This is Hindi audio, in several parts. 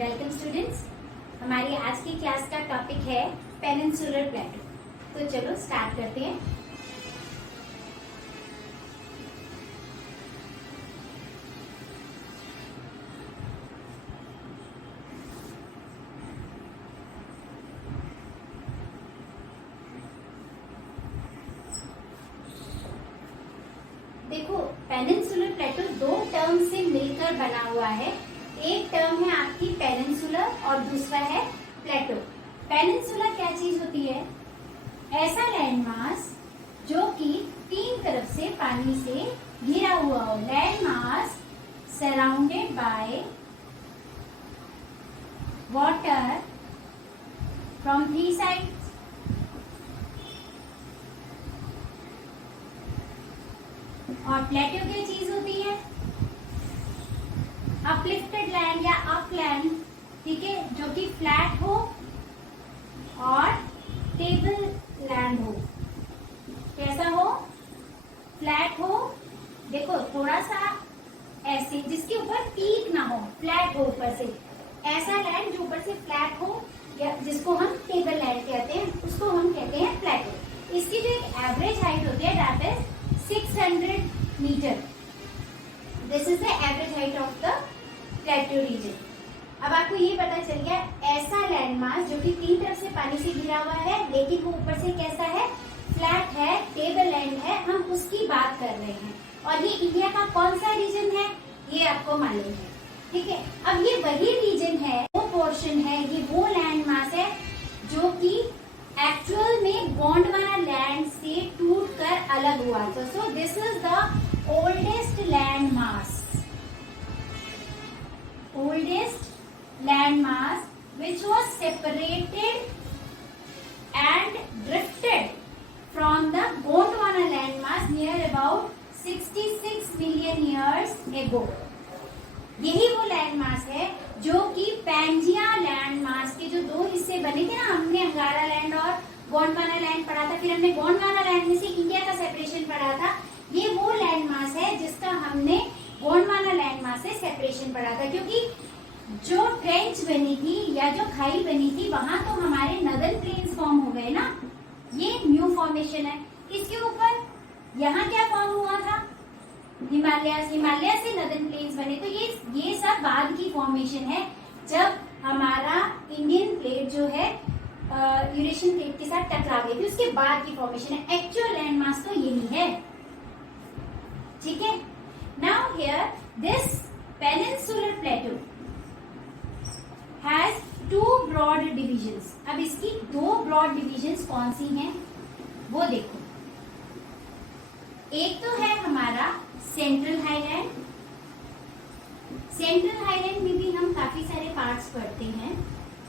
Welcome students. हमारी आज की क्लास का टॉपिक है पेनिनसुलर प्लेटो। तो चलो स्टार्ट करते हैं। देखो, पेनिनसुलर प्लेटो दो टर्म से मिलकर बना हुआ है। एक टर्म है आपकी पेनिनसुलर और दूसरा है प्लेटो। पेनिनसुलर क्या चीज होती है? ऐसा लैंड मास जो कि तीन तरफ से पानी से घिरा हुआ हो। Land mass surrounded by water from three sides. और प्लेटो क्या चीज होती है? अपलिफ्टेड लैंड या अपलैंड, ठीक है, जो कि फ्लैट हो और टेबल लैंड हो। कैसा हो? फ्लैट हो। देखो थोड़ा सा ऐसे, जिसके ऊपर पीक ना हो, फ्लैट हो ऊपर से। ऐसा लैंड जो ऊपर से फ्लैट हो या जिसको हम टेबल लैंड कहते हैं, उसको हम कहते हैं प्लेटो। इसकी जो एक एवरेज हाइट होती है that is 600 meter. This is the average height of the plateau region. अब आपको ये पता चल गया, ऐसा लैंडमास जो कि तीन तरफ से पानी से घिरा हुआ है, लेकिन वो ऊपर से कैसा है? फ्लैट है, टेबल लैंड है, हम उसकी बात कर रहे हैं। और ये इंडिया का कौन सा रीजन है, ये आपको मालूम है, ठीक है। अब ये वही रीजन है, वो पोर्शन है, ये वो लैंड मास है जो कि एक्चुअल में गोंडवाना लैंड से टूट कर अलग हुआ था। So this is the oldest land mass, oldest land mass which was separated and drifted from the Gondwana land mass near about 66 million years ago. यही वो लैंड मास है जो कि पैंजिया लैंड मास के जो दो हिस्से बने थे ना, हमने अंगारा लैंड और गोंडवाना लैंड पढ़ा था, फिर हमने गोंडवाना लैंड में से इंडिया का सेपरेशन पढ़ा था। ये वो लैंड मास है जिसका हमने गोंडवाना लैंड मास से सेपरेशन पढ़ा था, क्योंकि जो ट्रेंच बनी थी या जो खाई बनी थी वहां तो हमारे नदर्न प्लेन्स फॉर्म हो गए ना, ये न्यू फॉर्मेशन है। इसके ऊपर यहाँ क्या फॉर्म हुआ था? हिमालय से नदर्न प्लेन्स बने। तो ये सब बाद की फॉर्मेशन है, जब हमारा इंडियन प्लेट जो है यूरेशियन प्लेट के साथ टकरा गई थी, उसके बाद की फॉर्मेशन है। एक्चुअल लैंड मास तो यही है, ठीक है। Now here this peninsular plateau has two broad divisions. अब इसकी दो broad divisions कौन सी हैं वो देखो। एक तो है हमारा सेंट्रल हाईलैंड। सेंट्रल हाईलैंड में भी हम काफी सारे पार्ट्स पढ़ते हैं,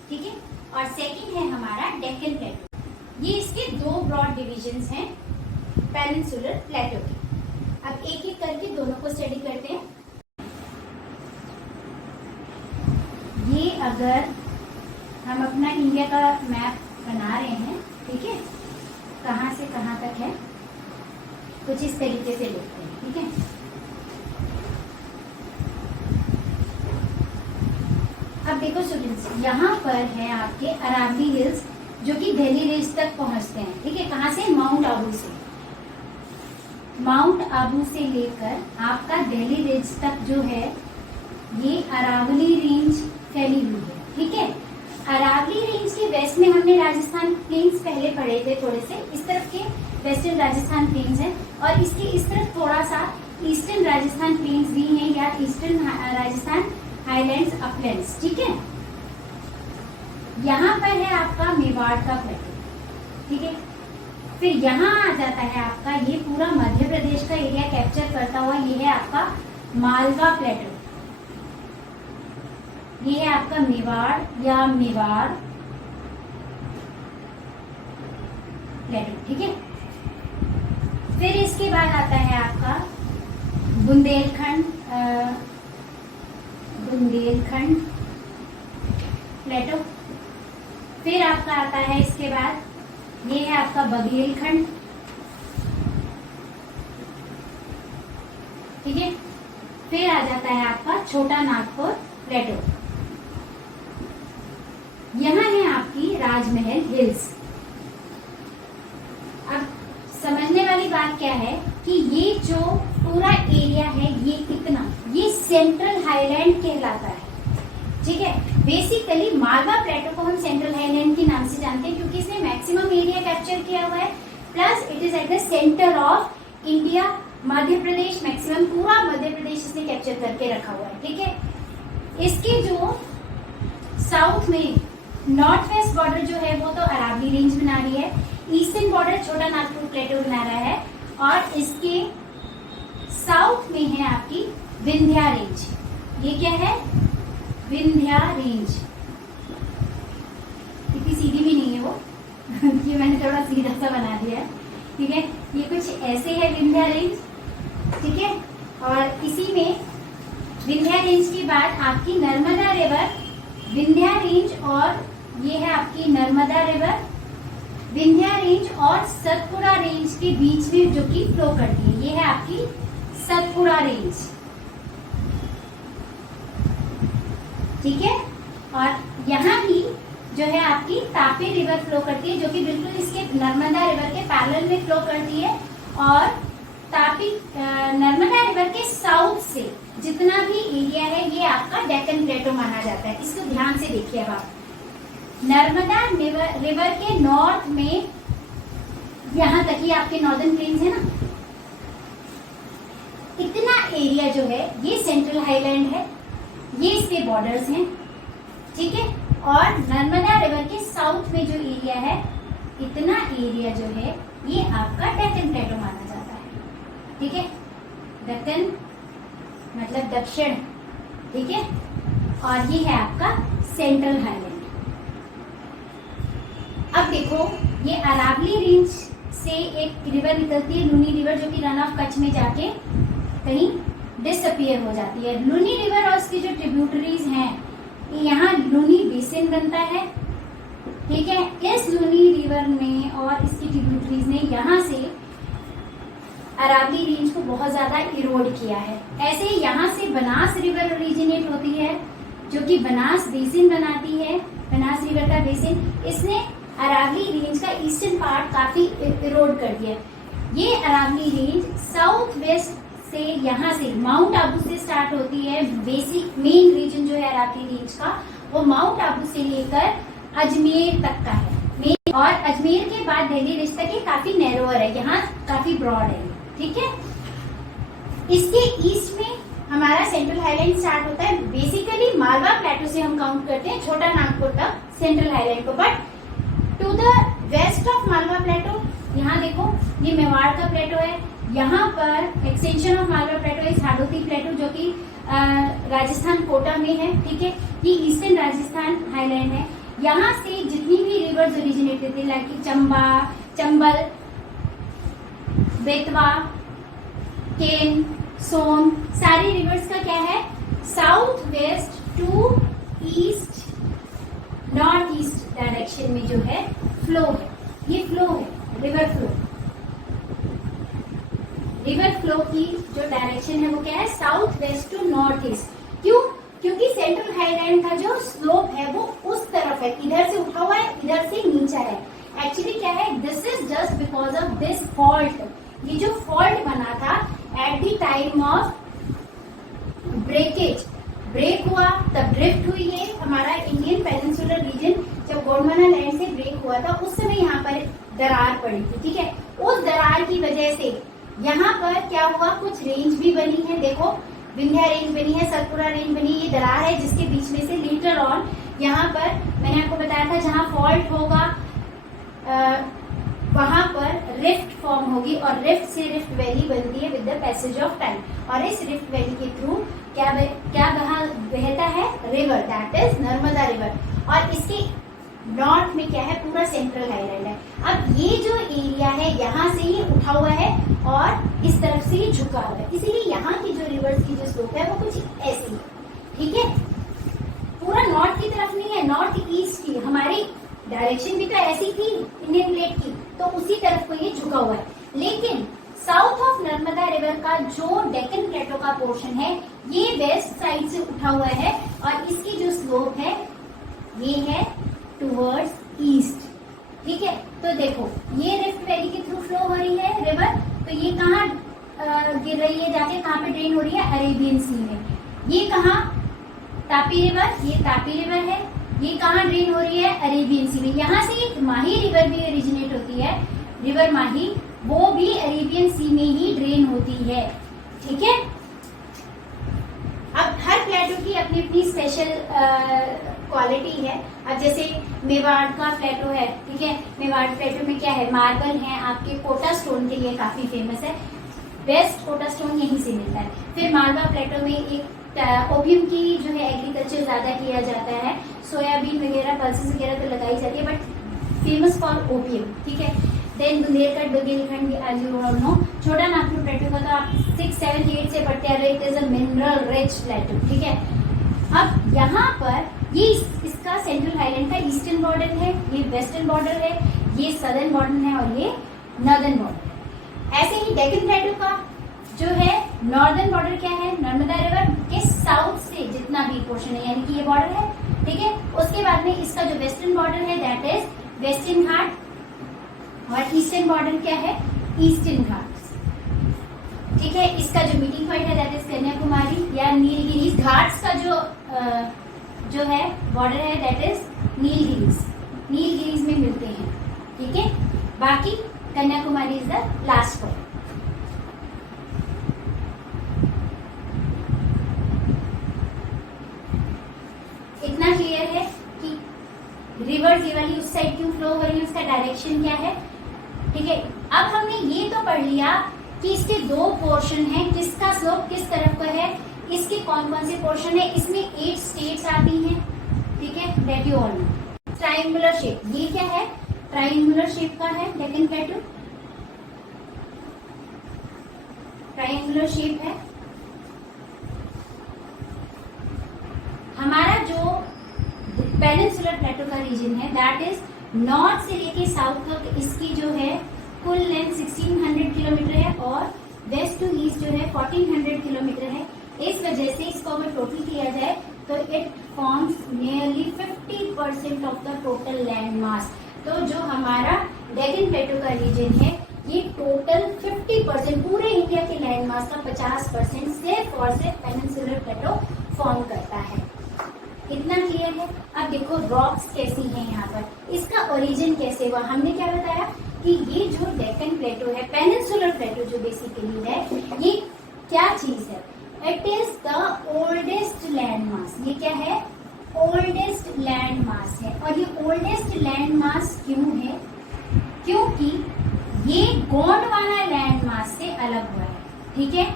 ठीक है। और सेकंड है हमारा डेक्कन प्लेटो। ये इसके दो ब्रॉड डिविजन्स हैं पेनिनसुलर प्लेटो के। अब एक एक करके दोनों को स्टडी करते हैं। ये अगर हम अपना इंडिया का मैप बना रहे हैं, ठीक है, कहाँ से कहाँ तक है, कुछ इस तरीके से लिखते हैं, ठीक है। अब देखो स्टूडेंट्स, यहाँ पर है आपके अरावली हिल्स जो कि दिल्ली रेंज तक पहुंचते हैं, ठीक है। कहाँ से? माउंट आबू से। माउंट आबू से लेकर आपका दिल्ली रेंज तक जो है ये अरावली रेंज फैली हुई है, ठीक है। अरावली रेंज के वेस्ट में हमने राजस्थान प्लेन्स पहले पढ़े थे, थोड़े से इस तरफ के वेस्टर्न राजस्थान प्लेन्स हैं, और इसके इस तरफ थोड़ा सा ईस्टर्न राजस्थान प्लेन्स भी हैं या ईस्टर्न राजस्थान हाईलैंड्स अपलैंड्स, ठीक है। यहाँ पर है आपका मेवाड़ का प्लेटो, ठीक है। फिर यहाँ आ जाता है आपका ये पूरा मध्य प्रदेश का एरिया कैप्चर करता हुआ, ये है आपका मालवा प्लेटो। ये है आपका मेवाड़ या मेवाड़ प्लेटो, ठीक है। फिर इसके बाद आता है आपका बुंदेलखंड प्लेटो। फिर आपका आता है इसके बाद, ये है आपका बघेलखंड, ठीक है। फिर आ जाता है आपका छोटा नागपुर प्लेटो। ताजमहल हिल्स। अब समझने वाली बात क्या है कि ये जो पूरा एरिया है ये कितना, ये सेंट्रल हाईलैंड कहलाता है। ठीक है, बेसिकली मालवा प्लेटो को हम सेंट्रल हाईलैंड के नाम से जानते हैं क्योंकि इसने मैक्सिमम एरिया कैप्चर किया हुआ है, plus it is at the centre of India. Madhya Pradesh maximum पूरा मध्य प्रदेश इसने कैप्चर करके रखा हुआ है। ठीक है, इसके जो साउथ में नॉर्थ वेस्ट बॉर्डर जो है वो तो अरावली रेंज बना रही है, ईस्टर्न बॉर्डर छोटा नागपुर प्लेटो बना रहा है, और इसके साउथ में है आपकी विंध्या रेंज। ये क्या है, विंध्या रेंज। इतनी सीधी भी नहीं है वो ये मैंने थोड़ा सीधा सा बना दिया है। ठीक है, ये कुछ ऐसे है विंध्या रेंज। ठीक है, और इसी में विंध्या रेंज के बाद आपकी नर्मदा रिवर, विंध्या रेंज और ये है आपकी नर्मदा रिवर, विंध्या रेंज और सतपुड़ा रेंज के बीच में जो कि फ्लो करती है, ये है आपकी सतपुड़ा रेंज। ठीक है, और यहाँ ही जो है आपकी तापी रिवर फ्लो करती है जो कि बिल्कुल इसके नर्मदा रिवर के पैरेलल में फ्लो करती है, और तापी नर्मदा रिवर के साउथ से जितना भी एरिया है ये आपका डेक्कन प्लेटो माना जाता है। इसको ध्यान से देखिए। अब आप नर्मदा रिवर के नॉर्थ में यहाँ तक ही आपके नॉर्दर्न प्लेन्स है ना, इतना एरिया जो है ये सेंट्रल हाईलैंड है, ये इसके बॉर्डर्स हैं। ठीक है, और नर्मदा रिवर के साउथ में जो एरिया है इतना एरिया जो है ये आपका डेक्कन प्लेटो माना जाता है। ठीक है, डेक्कन मतलब दक्षिण। ठीक है, और ये है आपका सेंट्रल हाईलैंड। अब देखो, ये अरावली रेंज से एक रिवर निकलती है, लूनी रिवर, जो कि रन ऑफ कच्छ में जाके कहीं डिसअपियर हो जाती है। लूनी रिवर और उसकी जो ट्रिब्यूटरीज हैं, यहाँ लूनी बेसिन बनता है। ठीक है, इस लूनी रिवर ने और इसकी ट्रिब्यूटरीज ने यहाँ से अरावली रेंज को बहुत ज्यादा इरोड किया है। ऐसे ही यहाँ से बनास रिवर ओरिजिनेट होती है जो कि बनास बेसिन बनाती है, बनास रिवर का बेसिन। इसने अरावली रेंज का ईस्टर्न पार्ट काफी इरोड कर दिया। ये अरावली रेंज साउथ वेस्ट से, यहाँ से माउंट आबू से स्टार्ट होती है। बेसिक मेन रीजन जो है अरावली रेंज का वो माउंट आबू से लेकर अजमेर तक का है मेन, और अजमेर के बाद दिल्ली रिज तक ये काफी नैरोअर है, यहाँ काफी ब्रॉड है। ठीक है, इसके ईस्ट में हमारा सेंट्रल हाईलैंड स्टार्ट होता है। बेसिकली मालवा प्लेटो से हम काउंट करते हैं छोटा नागपुर तक सेंट्रल हाईलैंड को, but to the west of Malwa plateau, यहाँ देखो ये मेवाड़ का प्लेटो है, यहाँ पर एक्सटेंशन ऑफ मालवा प्लेटो इस हाडोती प्लेटो जो कि राजस्थान कोटा में है। ठीक है, ये ईस्टर्न राजस्थान हाईलैंड है। यहाँ से जितनी भी रिवर्स ओरिजिनेट होती है लाइक चंबा, चंबल, बेतवा, केन, सोन, सारी रिवर्स का क्या है, south west to east, north east direction में जो है फ्लो है। ये फ्लो है, रिवर फ्लो। रिवर फ्लो की जो डायरेक्शन है वो क्या है, south west to north east. क्यों? क्योंकि सेंट्रल हाईलैंड का जो स्लोप है वो उस तरफ है, इधर से उठा हुआ है, इधर से नीचा है। एक्चुअली क्या है, this is just because of this fault. ये जो फॉल्ट बना था at the time of breakage, break हुआ तब ड्रिफ्ट हुई है हमारा इंडियन पेनिनसुलर रीजन। जब गोंडवाना लैंड से ब्रेक हुआ था उस समय यहाँ पर दरार पड़ी थी। ठीक है, उस दरार की वजह से यहाँ पर क्या हुआ, कुछ रेंज भी बनी है। देखो विंध्या रेंज बनी है, सतपुड़ा रेंज बनी, ये दरार है जिसके बीच में से लेटर ऑन यहाँ पर मैंने आपको बताया था जहाँ फॉल्ट होगा वहां पर रिफ्ट फॉर्म होगी, और रिफ्ट से रिफ्ट वैली बनती है with the passage of time. और इस रिफ्ट वैली के थ्रू क्या बहता है, river, that is Narmada river. और इसके नॉर्थ में क्या है, पूरा सेंट्रल हाईलैंड है। अब ये जो एरिया है यहाँ से ये उठा हुआ है और इस तरफ से ये झुका हुआ है, इसीलिए यहाँ की जो रिवर्स की जो स्लोप है वो कुछ ऐसी है। ठीक है, पूरा नॉर्थ की तरफ नहीं है, नॉर्थ ईस्ट की। हमारी डायरेक्शन भी तो ऐसी थी इंडियन प्लेट की, तो उसी तरफ को ये झुका हुआ है। लेकिन साउथ ऑफ नर्मदा रिवर का जो डेक्कन प्लेटो का पोर्शन है ये वेस्ट साइड से उठा हुआ है, और इसकी जो स्लोप है ये है टुवर्ड्स ईस्ट। तापी रिवर, ये तापी रिवर है, ये कहाँ ड्रेन हो रही है, अरेबियन सी में। यहाँ से एक माही रिवर भी ओरिजिनेट होती है, रिवर माही, वो भी अरेबियन सी में ही ड्रेन होती है। ठीक है, अब हर प्लेटो की अपनी अपनी स्पेशल क्वालिटी है। अब जैसे मेवाड़ का प्लेटो है, ठीक है, मेवाड़ प्लेटो में क्या है, मार्बल है, आपके कोटा स्टोन के लिए काफी फेमस है, बेस्ट कोटा स्टोन यहीं से मिलता है। फिर मालवा प्लेटो में एक ओपियम की जो है एग्रीकल्चर ज्यादा किया जाता है, सोयाबीन वगैरह पल्सेस वगैरह तो लगाई जाती है, बट फेमस फॉर ओपियम। ठीक है, then Bundelkhand Bundelkhand as you all know. Chota Nagpur प्लेटो का तो आप 6, 7, 8 से पढ़ते आ रहे, it is a mineral rich plateau. ठीक है, अब यहाँ पर ये इसका सेंट्रल हाईलैंड का ईस्टर्न बॉर्डर है, ये वेस्टर्न बॉर्डर है, ये सदर्न बॉर्डर है और ये नॉर्दर्न बॉर्डर है। ऐसे ही डेक्कन प्लेटो का जो है नॉर्दर्न बॉर्डर क्या है, नर्मदा रिवर के साउथ से जितना भी पोर्शन है, यानी कि ये बॉर्डर है। ठीक है, उसके बाद में इसका जो वेस्टर्न बॉर्डर है दैट इज वेस्टर्न घाट, और ईस्टर्न बॉर्डर क्या है, ईस्टर्न घाट। ठीक है, इसका जो मीटिंग पॉइंट है दैट इज कन्याकुमारी या नीलगिरीज। घाट्स का जो है बॉर्डर है दैट इज नीलगिरीज, नीलगिरीज में मिलते हैं। ठीक है, बाकी Kanyakumari is the last point. इतना क्लियर है कि रिवर्स ये वाली उस साइड क्यों फ्लो हो रही है, उसका डायरेक्शन क्या है। ठीक है, अब हमने ये तो पढ़ लिया कि इसके दो पोर्शन हैं, किसका स्लोप किस तरफ का है, इसके कौन कौन से पोर्शन है, इसमें 8 स्टेट्स आती हैं। ठीक है, that you all no. Triangular shape, ये क्या है, ट्रायंगुलर शेप का है डेक्कन प्लेटो, ट्रायंगुलर शेप है। हमारा जो पेनिनसुलर प्लेटो का रीजन है दैट इज नॉर्थ से लेके साउथ तक, इसकी जो है कुल लेंथ 1600 किलोमीटर है और वेस्ट टू ईस्ट जो है 1400 किलोमीटर है। इस वजह से इसको अगर टोटल किया जाए तो it forms nearly 50% of the total land mass. तो जो हमारा डेक्कन प्लेटो का रीजन है ये टोटल 50% पूरे इंडिया के लैंड मास का 50% सिर्फ और सिर्फ पेनिनसुलर प्लेटो फॉर्म करता है। इतना क्लियर है। अब देखो रॉक्स कैसी हैं यहाँ पर, इसका ओरिजिन कैसे हुआ। हमने क्या बताया कि ये जो डेक्कन प्लेटो है, पेनिनसुलर प्लेटो जो बेसिकली है, ये क्या चीज है, it is the oldest land mass. ये क्या है, ओल्डेस्ट लैंड मास है। और ये ओल्डेस्ट लैंड मास क्यों है, क्योंकि ये गोंडवाना लैंड मास से अलग हुआ है। ठीक है,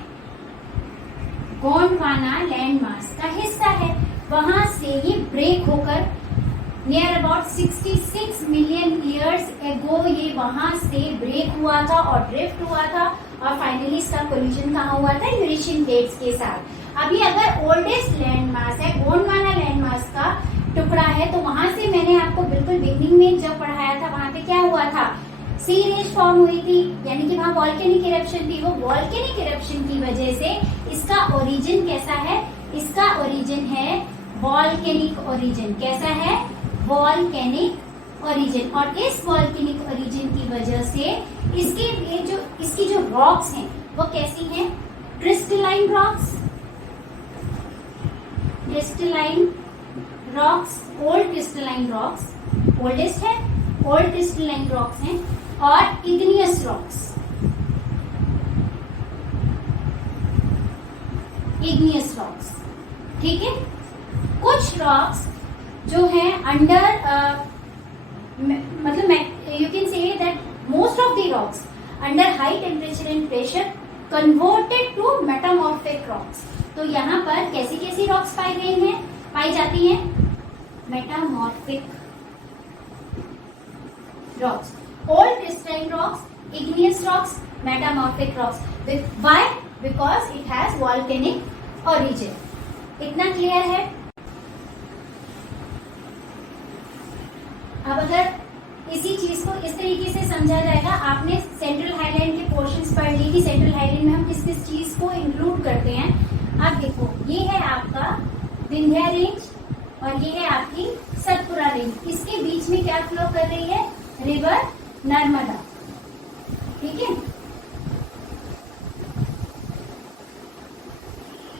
गोंडवाना लैंड मास का हिस्सा है, वहां से ये ब्रेक होकर near about 66 million years ago ये वहां से ब्रेक हुआ था और ड्रिफ्ट हुआ था, और फाइनली इसका कोलिजन कहाँ हुआ था, यूरेशियन प्लेट्स के साथ। अभी अगर ओल्डेस्ट लैंड मास है, गोंडवाना लैंड मास का टुकड़ा है, तो वहां से मैंने आपको बिल्कुल बिगनिंग में जब पढ़ाया था, वहां पे क्या हुआ था, सी रेज फॉर्म हुई थी, यानी कि वहां वॉल्केनिक इरप्शन थी। वो वॉल्केनिक इरप्शन की वजह से इसका ओरिजिन कैसा है, इसका ओरिजिन है वॉल्केनिक ओरिजिन। कैसा है, वॉल्केनिक ओरिजिन। और इस वॉल्केनिक ओरिजिन की वजह से इसकी जो रॉक्स हैं वो कैसी हैं, crystalline rocks, crystalline rocks, old crystalline rocks, oldest है, ओल्ड क्रिस्टलाइन रॉक्स हैं, और इग्नियस रॉक्स, इग्नियस रॉक्स। ठीक है, कुछ रॉक्स जो है अंडर मतलब you can say that most of the rocks under high temperature and pressure converted to metamorphic rocks. तो यहाँ पर कैसी कैसी रॉक्स पाई जाती हैं, metamorphic rocks, old crystalline rocks, igneous rocks, metamorphic rocks. Why? Because it has volcanic origin. इतना क्लियर है। अब अगर इसी चीज को इस तरीके से समझा जाएगा, आपने सेंट्रल हाईलैंड के पोर्शंस पढ़ ली कि सेंट्रल हाईलैंड में हम किस किस चीज को इंक्लूड करते हैं। अब देखो, ये है आपका विंध्या रेंज और ये है आपकी सतपुरा रेंज। इसके बीच में क्या फ्लो कर रही है, रिवर नर्मदा। ठीक है,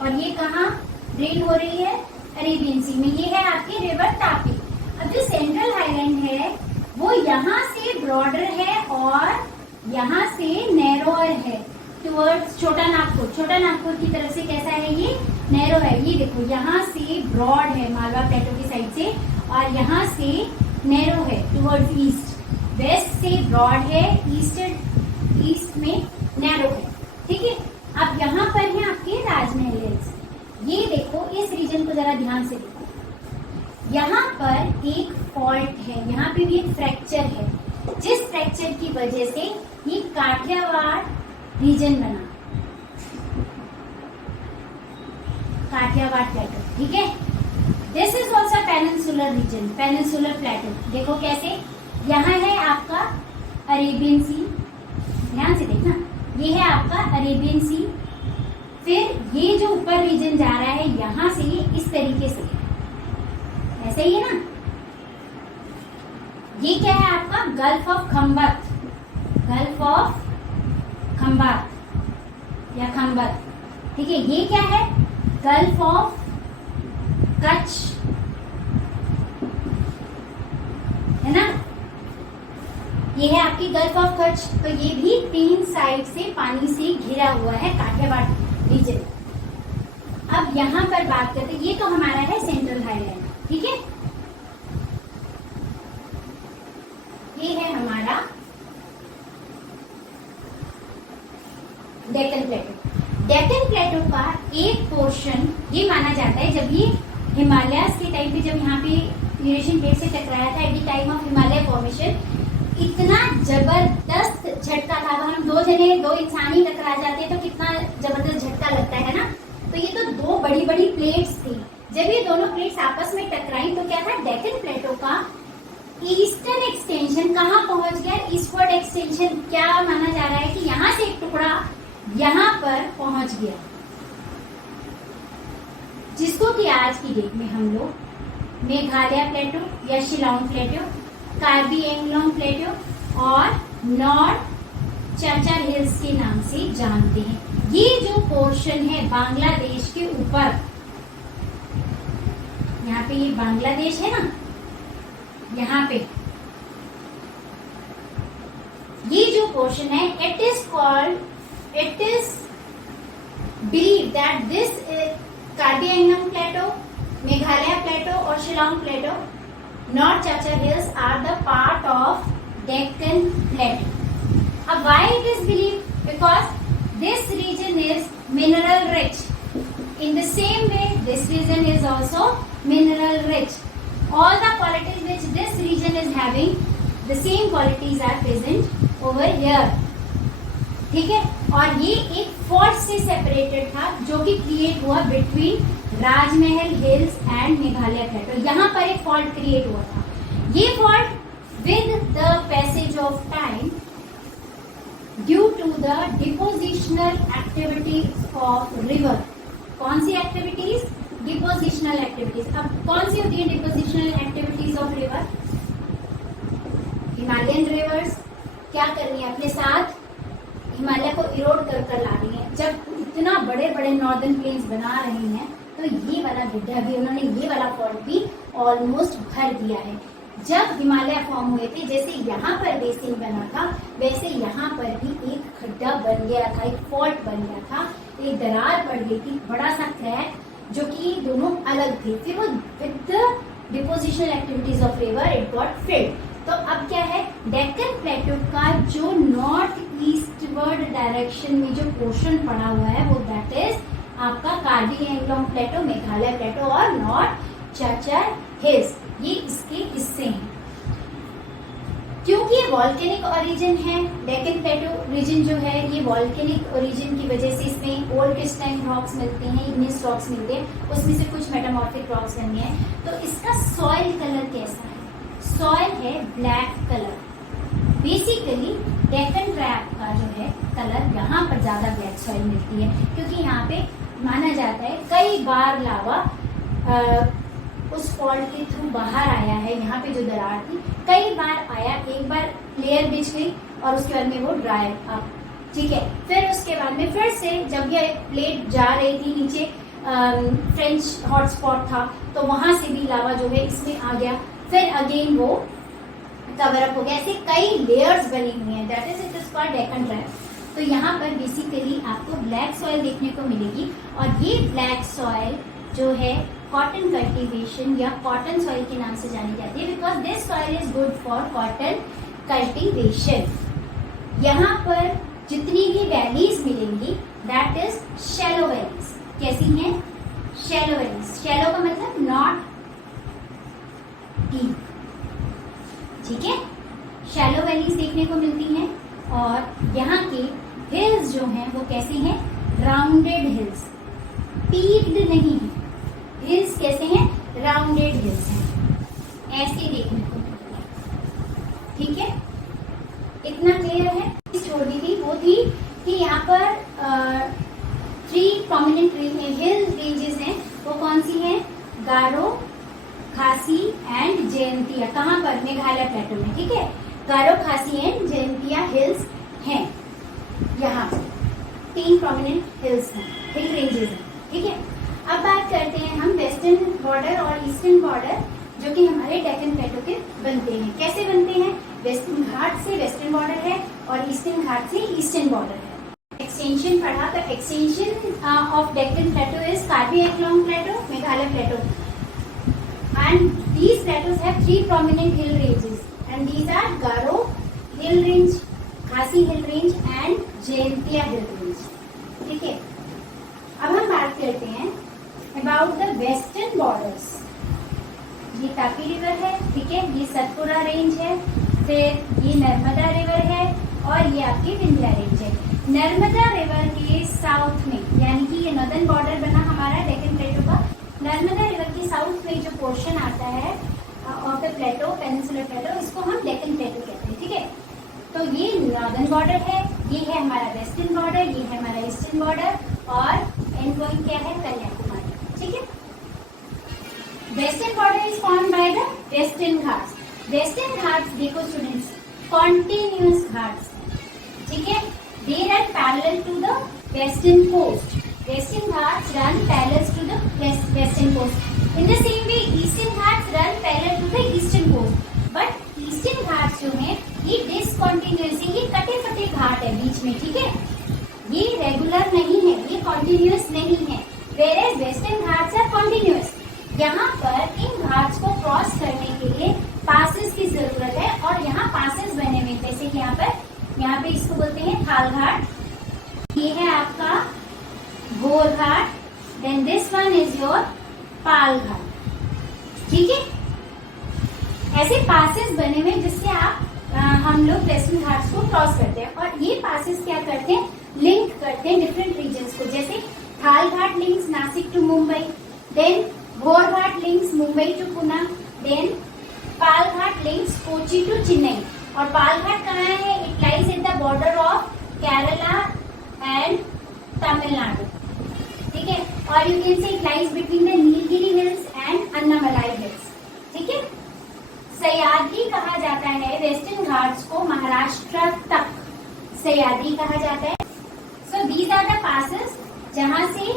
और ये कहाँ ड्रेन हो रही है, अरेबियन सी में, ये है आपकी रिवर तापी। अब जो सेंट्रल हाईलैंड है वो यहाँ से ब्रॉडर है और यहाँ से नैरोअर है टुवर्ड्स छोटा नागपुर। छोटा नागपुर की तरफ से कैसा है, ये नैरो है। ये देखो यहाँ से ब्रॉड है मालवा प्लेटो की साइड से और यहाँ से नैरो है टुवर्ड्स ईस्ट। वेस्ट से ब्रॉड है, ईस्ट में नैरो है, ठीक है। अब यहाँ पर है आपके राजमहल हिल्स। ये देखो इस रीजन को जरा ध्यान से देखो, यहाँ पर एक फॉल्ट है, यहाँ पे भी एक फ्रैक्चर है, जिस फ्रैक्चर की वजह से ये काठियावाड़ रीजन बना, काठियावाड़ प्लेटो, ठीक है। This is also peninsular reason, peninsular प्लेटो। देखो कैसे, यहाँ है आपका अरेबियन सी, ध्यान से देखना, ये है आपका अरेबियन सी, फिर ये जो ऊपर रीजन जा रहा है यहां से ये इस तरीके से, ऐसे ही है ना। ये क्या है आपका gulf of Khambhat, gulf of Khambhat या खंबत, ठीक है। ये क्या है गल्फ ऑफ कच्छ, है ना। ये है आपकी गल्फ ऑफ कच्छ। तो ये भी 3 साइड से पानी से घिरा हुआ है काठियावाड़ रीजन। अब यहाँ पर बात करते हैं, ये तो हमारा है सेंट्रल हाईलैंड, ठीक है। ये है हमारा डेक्कन प्लेटो। डेक्कन प्लेटो का एक पोर्शन ये माना जाता है, जब ये हिमालयाज के टाइम पे, जब यहाँ पे यूरेशियन प्लेट से टकराया था, at the time of Himalaya formation, इतना जबरदस्त झटका था। अगर हम दो इंसान ही टकरा जाते हैं तो कितना जबरदस्त झटका लगता है ना। तो ये तो 2 बड़ी बड़ी प्लेट्स थी, जब ये दोनों प्लेट्स आपस में टकराई तो क्या था, डेक्कन प्लेटो का ईस्टर्न एक्सटेंशन कहाँ पहुंच गया, ईस्टवर्ड एक्सटेंशन। क्या माना जा रहा है कि यहाँ से एक टुकड़ा यहाँ पर पहुंच गया, जिसको कि आज की डेट में हम लोग मेघालय प्लेटो या शिलांग प्लेटो, कार्बी एंगलोंग प्लेटो और नॉर्थ चाचर हिल्स के नाम से जानते हैं। ये जो पोर्शन है बांग्लादेश के ऊपर, यहाँ पे ये बांग्लादेश है ना, यहाँ पे ये जो पोर्शन है, it is believe that this Karbi Anglong plateau, Meghalaya plateau और शिलांग प्लेटो, North Chachar Hills are the part of Deccan Plateau. Why it is believed? Because this region is mineral rich. In the same way, this region is also mineral rich. All the qualities which this region is having, the same qualities are present over here. ठीक है। और ये एक फॉल्ट से सेपरेटेड था, जो कि क्रिएट हुआ between Rajmahal hills and Meghalaya प्लेटो। यहाँ पर एक फॉल्ट क्रिएट हुआ था। ये fault with the passage of time, due to the depositional activities of river. कौन सी एक्टिविटीज? Depositional activities. अब कौन सी होती है depositional activities of river? Himalayan reverse क्या कर रही है, अपने साथ हिमालय को इरोड कर कर ला रही है। जब इतना बड़े बड़े नॉर्दर्न प्लेन्स बना रही हैं, तो ये वाला गड्ढा भी, उन्होंने ये वाला फॉल्ट भी ऑलमोस्ट भर दिया है। जब हिमालय फॉर्म हुए थे, जैसे यहाँ पर बेसिन बना था, वैसे यहाँ पर भी एक खड्डा बन गया था, एक फॉल्ट बन गया था, एक दरार पड़ गई थी, बड़ा सा क्रैक, जो कि दोनों अलग थे। फिर वो with the depositional activities of river it got field. तो अब क्या है, डेक्कन प्लेटो का जो नॉर्थ ईस्टवर्ड डायरेक्शन में जो पोर्शन पड़ा हुआ है, वो दैट इज आपका कार्बी एंगलोंग प्लेटो, मेघालय प्लेटो और नॉर्थ चाचर हिल्स। ये इसके हिस्से हैं। क्योंकि ये वॉल्केनिक ओरिजिन है, डेक्कन प्लेटो रीजन जो है, ये वॉल्केनिक ओरिजिन की वजह से इसमें ओल्ड क्रिस्टाइन रॉक्स मिलते हैं, इग्नियस रॉक्स मिलते हैं, उसमें से कुछ मेटामॉर्फिक रॉक्स बने हैं। तो इसका सॉइल कलर कैसा है? सॉइल है black colour. Basically Deccan trap का जो है कलर, यहाँ पर ज्यादा ब्लैक सॉइल मिलती है, क्योंकि यहाँ पे माना जाता है कई बार लावा उस फॉल्ट के थ्रू बाहर आया है। यहाँ पे जो दरार थी कई बार आया, एक बार लेयर बिछ गई और उसके बाद में वो ड्राई अप, ठीक है। फिर उसके बाद में फिर से जब ये प्लेट जा रही थी नीचे फ्रेंच हॉटस्पॉट था, तो वहां से भी लावा जो है इसमें आ गया, फिर अगेन वो कवर अप हो गया। ऐसे कई लेयर्स बनी हुई हैं, that is it is called Deccan trap. तो यहाँ पर बेसिकली आपको ब्लैक सॉइल देखने को मिलेगी, और ये ब्लैक सॉइल जो है कॉटन कल्टीवेशन या कॉटन सॉइल के नाम से जानी जाती है, because this soil is good for cotton cultivation. यहाँ पर जितनी भी वैलीज मिलेंगी दैट इज शैलो वैलीज। कैसी हैं? Shallow valleys. शैलो का मतलब नॉट डीप, ठीक है। शैलो वैलीज देखने को मिलती हैं, और यहाँ के हिल्स जो हैं वो कैसे हैं? राउंडेड हिल्स, पीक्ड नहीं है। हिल्स कैसे हैं? राउंडेड हिल्स हैं, ऐसे देखने को मिलती है, ठीक है। इतना क्लियर है? छोड़ दी थी वो थी कि यहाँ पर 3 प्रोमिनेंट हिल रेंजेस हैं, वो कौन सी हैं? गारो, खासी एंड जयंतिया। कहाँ पर? मेघालय प्लेटो में, ठीक है। गारो, खासी एंड जयंतिया हिल्स हैं। यहाँ पर 3 प्रोमिनेंट हिल्स हैं, हिल रेंजेस हैं, ठीक है। अब बात करते हैं हम वेस्टर्न बॉर्डर और ईस्टर्न बॉर्डर, जो कि हमारे डेक्कन प्लेटो के बनते हैं। कैसे बनते हैं? वेस्टर्न घाट से वेस्टर्न बॉर्डर है और ईस्टर्न घाट से ईस्टर्न बॉर्डर है। एक्सटेंशन पढ़ा, तो extension of Deccan plateau is Karbi Anglong plateau, Meghalaya plateau, and these plateaus have 3 prominent hill ranges, and these are Garo hill range, Khasi hill range and Jaintia hill range, ठीक है। अब हम बात करते हैं about the western borders। ये तापी रिवर है, ठीक है, ये सतपुरा रेंज है, फिर ये नर्मदा रिवर है, और ये आपकी विंध्या रेंज है। नर्मदा रिवर के साउथ में, यानी कि ये नॉर्दर्न बॉर्डर बना हमारा डेक्कन प्लेटो का। नर्मदा रिवर के साउथ में जो पोर्शन आता है of the plateau, peninsular plateau, इसको हम डेक्कन प्लेटो कहते हैं, ठीक है। तो ये नॉर्दर्न बॉर्डर है, ये है हमारा वेस्टर्न बॉर्डर, ये है हमारा ईस्टर्न बॉर्डर, और एंड पॉइंट क्या है? कन्याकुमारी, ठीक है। Western border is formed by the western Ghats. Western Ghats देखो स्टूडेंट्स, कॉन्टिन्यूअस घाट्स, ठीक है। They run parallel to the western coast. Western Ghats run parallel to the western coast. In the same way, Eastern Ghats run parallel to the eastern coast. But Eastern Ghats जो है ये discontinuous है, ये कटे फटे घाट है बीच में, ठीक है। ये रेगुलर नहीं है, ये कंटिन्यूअस नहीं है। Whereas Western Ghats are continuous. यहाँ पर इन घाट्स को क्रॉस करने के लिए पासेस की जरूरत है, और यहाँ पासेस बने हुए, जैसे कि यहाँ पे इसको बोलते हैं थाल घाट। ये है आपका Gor Ghat, then this one is your Pal Ghat, ठीक है। ऐसे पासेस बने हुए जिससे हम लोग वेस्टर्न घाट्स को क्रॉस करते हैं, और ये पासेस क्या करते हैं? लिंक करते हैं डिफरेंट रीजन्स को। जैसे Thal Ghat links Nasik to Mumbai, then Gor Ghat links Mumbai to Pune, then Pal Ghat links Kochi to Chennai. और पाल घाट कहाँ है? It lies at the border of Kerala and Tamil Nadu, ठीक है। और you can say it lies between the Nilgiri hills and Annamalai hills, ठीक है। सह्याद्री कहा जाता है वेस्टर्न घाट्स को, महाराष्ट्र तक सह्याद्री कहा जाता है। So these are the passes जहां से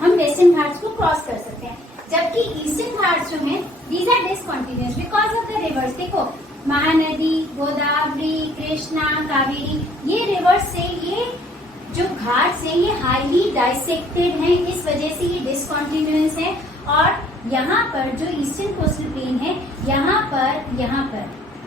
हम वेस्टर्न घाट्स को क्रॉस कर सकते हैं। जबकि ईस्टर्न घाट्स जो हैं these are discontinuous because of the rivers. देखो महानदी, गोदावरी, कृष्णा, कावेरी, ये रिवर्स से ये जो घाट्स हैं ये हाईली डाइसेक्टेड हैं, इस वजह से ये डिसकंटिन्यूअस है। और यहाँ पर जो ईस्टर्न कोस्टल प्लेन है, यहाँ पर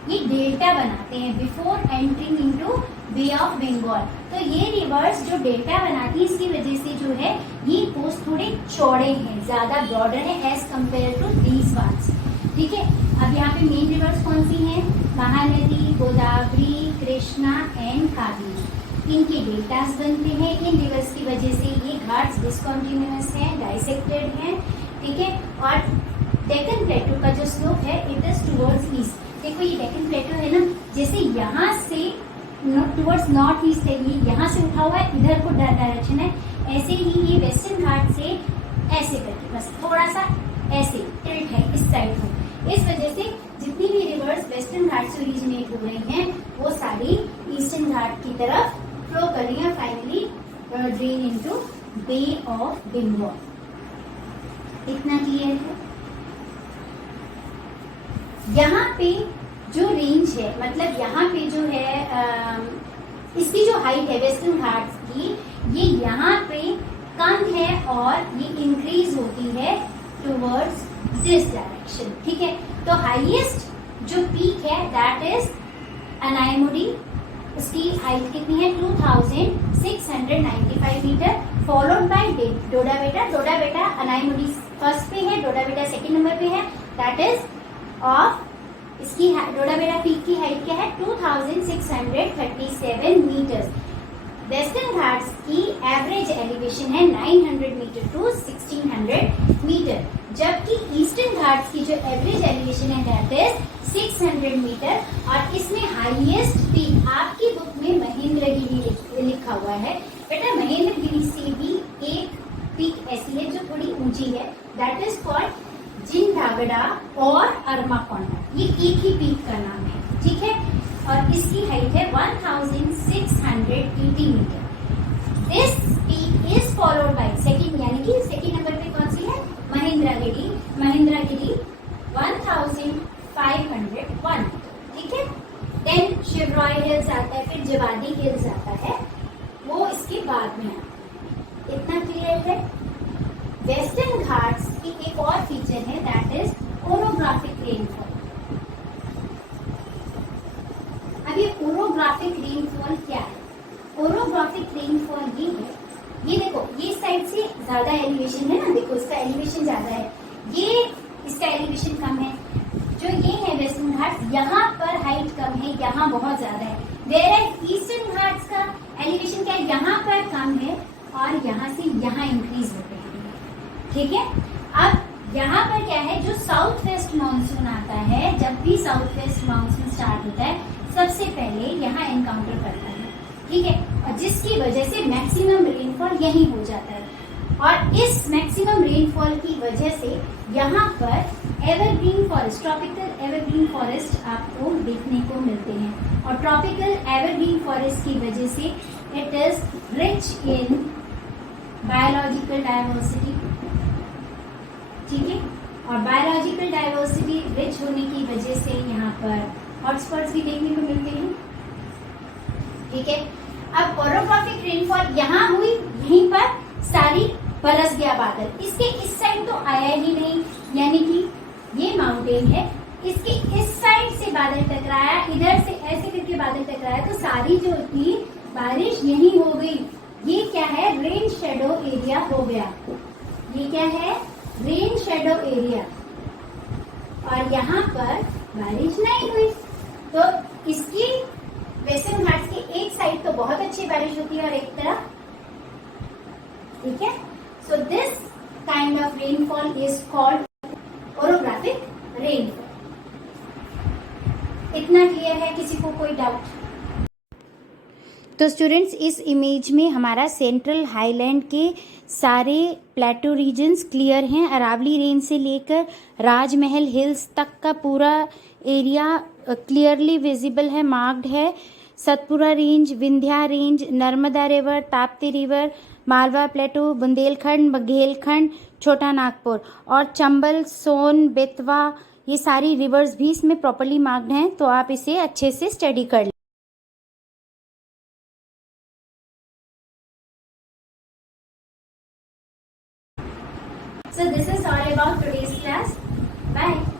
ये डेल्टा बनाते हैं before entering into bay of Bengal. तो ये रिवर्स जो डेल्टा बनाती है, इसकी वजह से जो है ये कोस्ट थोड़े चौड़े हैं, ज्यादा ब्रॉडर है as compared to these ones, ठीक है। अब यहाँ पे मेन रिवर्स कौन सी हैं? महानदी, गोदावरी, कृष्णा एंड कावेरी। इनके डेल्टास बनते हैं। इन रिवर्स की वजह से ये घाट्स डिसकंटिन्यूअस हैं, डाइसेक्टेड हैं, ठीक है। और डेक्कन प्लेटो का जो स्लोप है इट इज टुवर्ड्स ईस्ट। देखो ये डेक्कन प्लेटो है ना, जैसे यहाँ से टुवर्ड्स नॉर्थ ईस्ट है, ये यहाँ से उठा हुआ है, इधर को डायरेक्शन है। ऐसे ही ये वेस्टर्न घाट से ऐसे करके बस थोड़ा सा ऐसे टिल्ट है इस साइड को। इस वजह से जितनी भी रिवर्स वेस्टर्न घाट से ओरिजिनेट हो रही हैं वो सारी ईस्टर्न घाट की तरफ फ्लो कर रही है, finally drain into bay of Bengal. इतना क्लियर है। यहाँ पे जो रेंज है, मतलब यहाँ पे जो है इसकी जो हाइट है वेस्टर्न घाट्स की, ये यहाँ पे कम है और ये इंक्रीज होती है टुवर्ड्स दिस डायरेक्शन। ठीक है, तो हाईएस्ट जो पीक है दैट इज अनायमुडी, उसकी हाइट कितनी है 2695 मीटर, फॉलोड बाय डोडा बेटा। डोडा बेटा अनायमुडी फर्स्ट पे है, डोडा बेटा सेकंड नंबर पे है, दैट इज ऑफ इसकी डोडा बेटा पीक की हाइट क्या है 2637 मीटर। वेस्टर्न घाट्स की एवरेज एलिवेशन है 900 मीटर टू 1600 मीटर, जबकि ईस्टर्न घाट्स की जो एवरेज एलिवेशन है दैट इज 600 मीटर। और इसमें हाईएस्ट पीक आपकी बुक में महेंद्रगिरी लिखा हुआ है बेटा, महेंद्रगिरी से भी एक पीक ऐसी है जो थोड़ी ऊंची है, दैट इज कॉल्ड जिनरागड़ा और अरमाकोंडा, ये एक ही पीक का नाम है। ठीक है, और इसकी हाइट है 1680 metre. This peak is followed by second, यानी कि सेकंड नंबर पे कौन सी है महेंद्रगिरी, महेंद्रगिरी 1501। ठीक है, देन शिवरॉय हिल्स आता है, फिर जवादी हिल्स आता है, वो इसके बाद में आता है। इतना क्लियर है। वेस्टर्न घाट्स की एक और फीचर है दैट इज ओरोग्राफिक रेनफॉल। अब ये ओरोग्राफिक रेनफॉल क्या है? ओरोग्राफिक रेनफॉल ये है, ये देखो ये साइड से ज्यादा एलिवेशन है ना, देखो इसका एलिवेशन ज्यादा है, ये इसका एलिवेशन कम है। जो ये है वेस्टर्न घाट्स, यहाँ पर हाइट कम है, यहाँ बहुत ज्यादा है। वेयर ईस्टर्न घाट्स का एलिवेशन क्या है, यहाँ पर कम है और यहाँ से यहाँ इंक्रीज होते हैं। ठीक है, अब यहाँ पर क्या है, जो साउथ वेस्ट मानसून आता है, जब भी साउथ वेस्ट मानसून स्टार्ट होता है सबसे पहले यहाँ एनकाउंटर करता है। ठीक है, और जिसकी वजह से मैक्सिमम रेनफॉल यही हो जाता है। और इस मैक्सिमम रेनफॉल की वजह से यहाँ पर evergreen forest, tropical evergreen forest आपको देखने को मिलते हैं। और ट्रॉपिकल एवरग्रीन फॉरेस्ट की वजह से it is rich in biological diversity. ठीक है, और बायोलॉजिकल डाइवर्सिटी रिच होने की वजह से यहाँ पर हॉटस्पॉट्स भी देखने को मिलते हैं। ठीक है, अब ओरोग्राफिक रेनफॉल यहाँ हुई, यहीं पर सारी बरस गया बादल, इसके इस साइड तो आया ही नहीं, यानी कि ये माउंटेन है, इसके इस साइड से बादल टकराया, इधर से ऐसे करके बादल टकराया, तो सारी जो थी बारिश यही हो गई। ये क्या है, रेन शेडो एरिया हो गया। ये क्या है, रेन शेडो एरिया, और यहाँ पर बारिश नहीं हुई। तो इसकी वेस्टर्न घाट्स की एक साइड तो बहुत अच्छी बारिश होती है और एक तरफ, ठीक है। So this kind of rainfall is called orographic rainfall. इतना क्लियर है? किसी को कोई डाउट? तो स्टूडेंट्स, इस इमेज में हमारा सेंट्रल हाईलैंड के सारे प्लेटो रीजन्स क्लियर हैं। अरावली रेंज से लेकर राजमहल हिल्स तक का पूरा एरिया क्लियरली विजिबल है, मार्क्ड है। Satpura range, Vindhya range, Narmada river, Tapti river, Malwa plateau, Bundelkhand, Baghelkhand, Chota Nagpur और चंबल, सोन, बेतवा, ये सारी रिवर्स भी इसमें प्रॉपर्ली मार्क्ड हैं। तो आप इसे अच्छे से स्टडी कर लें। So this is all about today's class. Bye.